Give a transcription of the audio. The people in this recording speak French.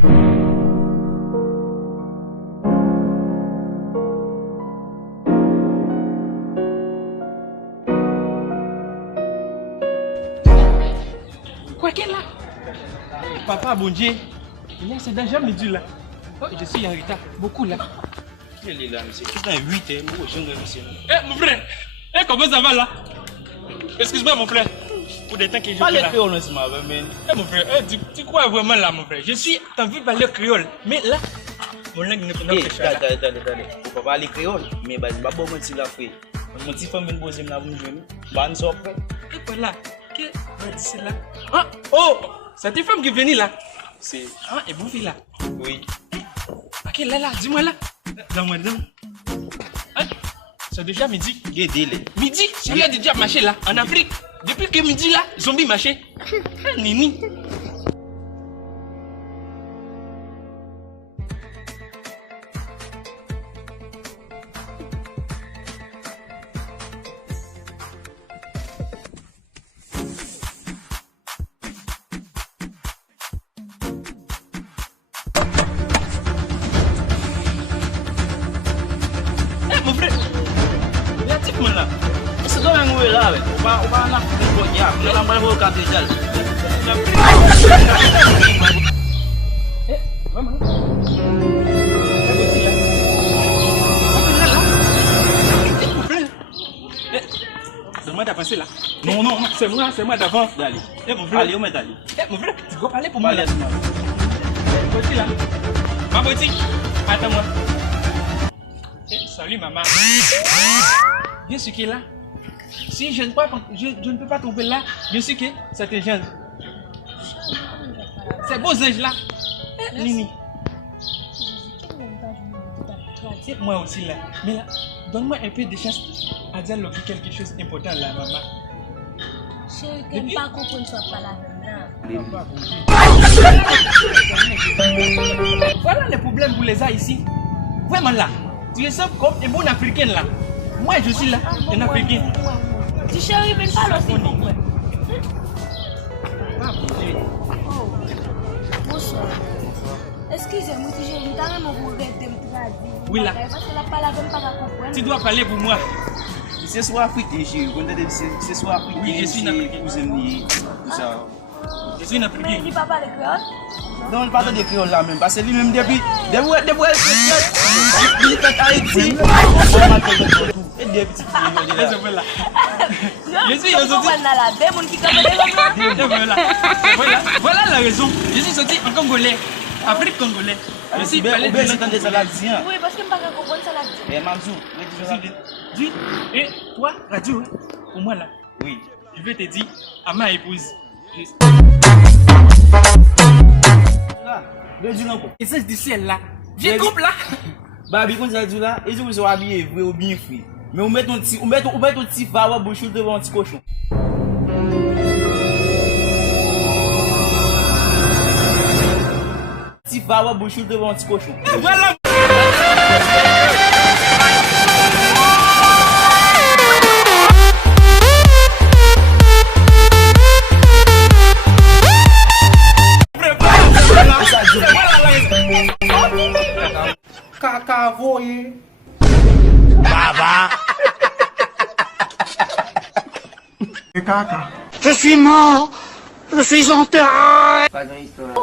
Quoi qu'elle là? Papa, bon Dieu, c'est déjà midi là. Oh, je suis en retard, beaucoup là. Il est là, monsieur. C'est un 8, moi, je suis monsieur. Eh, mon frère, comment ça va là? Excuse-moi, mon frère. Pour des temps que je parle suis là. créole, monsieur, ma mère. Eh, mon frère, tu crois vraiment là, mon frère? Je suis en train de parler créole, mais là, mon langue ne peut pas faire. Attendez. Vous pouvez parler créole, mais je ne vais pas vous mentir là, frère. Mon petit femme vient de poser là, vous me jouez. Bah, nous sommes prêts. Et voilà, c'est là. Ah, oh, c'est ta femme qui est venue là. C'est. Ah, et vous, là. Oui. Ok, là, dis-moi là. Dans hein? C'est déjà midi. Midi, c'est là déjà marché là, en Afrique. Depuis que midi là, zombie marché. Nini. Mon frère, relativement là. C'est comme un oué là, on va en Afrique, on va en Afrique, c'est moi d'avant là. Non, c'est moi d'avant. Allez, Mon frère, allez, on met allez. mon frère, tu dois parler pour moi là. Laisse-moi. Petit là. Ma petite, attends-moi. Salut maman. Bien sûr qu'il est là. Si je ne peux pas trouver là, bien sûr que c'est un gêne. C'est beau ange là. Nini. Moi aussi là. Mais là, donne-moi un peu de chance à dire quelque chose d'important là, maman. Je ne pas comprendre ça par là. Voilà le problème pour les Haïtiens. Vraiment là. Tu es simple comme un bon Africain là. Moi je suis là, un Africain. Tu chéris même pas aussi pour moi. Ah, mon Dieu. Oh, bonsoir. Excusez-moi, tu chéris, t'as même un regret de me traduire. Oui là. Parce que la parole même pas comprendre. Tu dois parler pour moi. C'est soit africain, c'est soit africain. Oui, je suis un Africain. Vous aimez tout ça. Je suis un Africain. Mais il parle pas de créole. Non, il parle de créole là même, parce que lui-même depuis elle il est Haïti. Et des petits filles Là. Je suis aujourd'hui. Voilà la raison. Je suis sorti en Congolais, Afrique Congolais. Je suis parlé de Saladien. Oui, parce que je ne peux pas comprendre ça là. Et Mamzou, dis, et toi, radio, pour moi là, oui. je vais te dire à ma épouse. Là, le dis encore. Et ça, du ciel là. J'ai coupe là. Babi, quand ça dit là, et je vous habillé vrai ou bien frit. Mais on met ton petit fawa bouchou devant un petit cochon. Petit fawa bouchou devant un petit cochon. Et voilà. Caca, voyez. Baba. Caca. Je suis mort. Je suis enterré. Pas dans l'histoire.